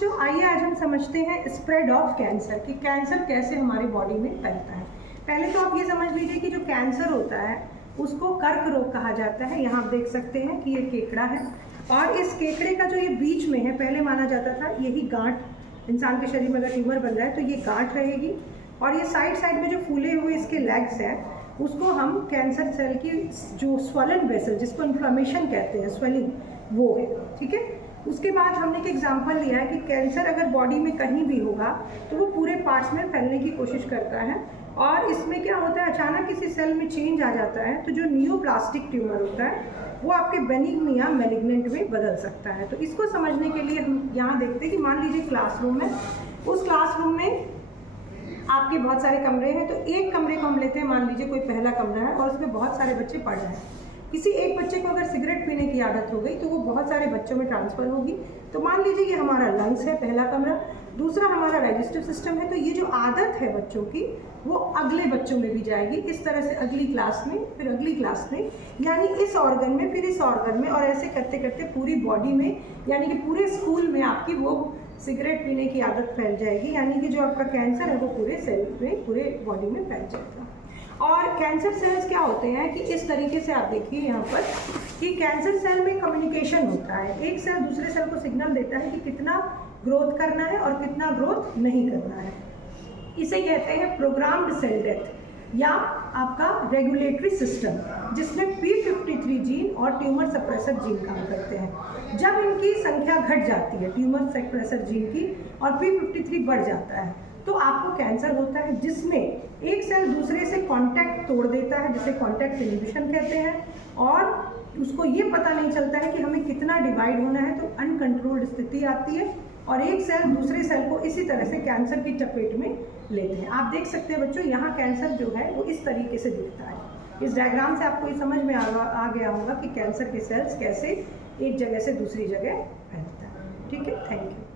बच्चों आइए आज हम समझते हैं स्प्रेड ऑफ कैंसर, कि कैंसर कैसे हमारी बॉडी में फैलता है। पहले तो आप ये समझ लीजिए कि जो कैंसर होता है उसको कर्क रोग कहा जाता है। यहाँ आप देख सकते हैं कि ये केकड़ा है और इस केकड़े का जो ये बीच में है, पहले माना जाता था यही गांठ, इंसान के शरीर में अगर ट्यूमर बन रहा है तो ये गांठ रहेगी और ये साइड में जो फूले हुए इसके लेग्स हैं उसको हम कैंसर सेल की जो स्वलन वेसल, जिसको इन्फ्लामेशन कहते हैं, स्वेलिंग, वो है। ठीक है, उसके बाद हमने एक एग्जांपल लिया है कि कैंसर अगर बॉडी में कहीं भी होगा तो वो पूरे पार्ट्स में फैलने की कोशिश करता है और इसमें क्या होता है, अचानक किसी सेल में चेंज आ जाता है तो जो नियोप्लास्टिक ट्यूमर होता है वो आपके बेनिग्न या मैलिग्नेंट में बदल सकता है। तो इसको समझने के लिए हम यहाँ देखते हैं कि मान लीजिए क्लासरूम है, उस क्लासरूम में आपके बहुत सारे कमरे हैं, तो एक कमरे को हम लेते हैं, मान लीजिए कोई पहला कमरा है और उसमें बहुत सारे बच्चे पढ़ रहे हैं। किसी एक बच्चे को अगर सिगरेट पीने की आदत हो गई तो वो बहुत सारे बच्चों में ट्रांसफ़र होगी। तो मान लीजिए ये हमारा लंग्स है, पहला कमरा, दूसरा हमारा डाइजेस्टिव सिस्टम है। तो ये जो आदत है बच्चों की वो अगले बच्चों में भी जाएगी, इस तरह से अगली क्लास में, फिर अगली क्लास में, यानी इस ऑर्गन में, फिर इस ऑर्गन में, और ऐसे करते करते पूरी बॉडी में, यानी कि पूरे स्कूल में आपकी वो सिगरेट पीने की आदत फैल जाएगी, यानी कि जो आपका कैंसर है वो पूरे सेल में, पूरे बॉडी में फैल जाएगा। और कैंसर सेल्स क्या होते हैं कि इस तरीके से आप देखिए यहाँ पर कि कैंसर सेल में कम्युनिकेशन होता है, एक सेल दूसरे सेल को सिग्नल देता है कि कितना ग्रोथ करना है और कितना ग्रोथ नहीं करना है। इसे कहते हैं प्रोग्राम्ड सेल डेथ या आपका रेगुलेटरी सिस्टम, जिसमें P53 जीन और ट्यूमर सप्रेसर जीन काम करते हैं। जब इनकी संख्या घट जाती है, ट्यूमर सप्रेसर जीन की, और P53 बढ़ जाता है तो आपको कैंसर होता है, जिसमें एक सेल दूसरे से कांटेक्ट तोड़ देता है, जिसे कांटेक्ट इनहिबिशन कहते हैं, और उसको ये पता नहीं चलता है कि हमें कितना डिवाइड होना है, तो अनकंट्रोल्ड स्थिति आती है और एक सेल दूसरे सेल को इसी तरह से कैंसर की चपेट में लेते हैं। आप देख सकते हैं बच्चों, यहाँ कैंसर जो है वो इस तरीके से दिखता है। इस डायग्राम से आपको ये समझ में आ गया होगा कि कैंसर के सेल्स कैसे एक जगह से दूसरी जगह फैलता है। ठीक है, थैंक यू।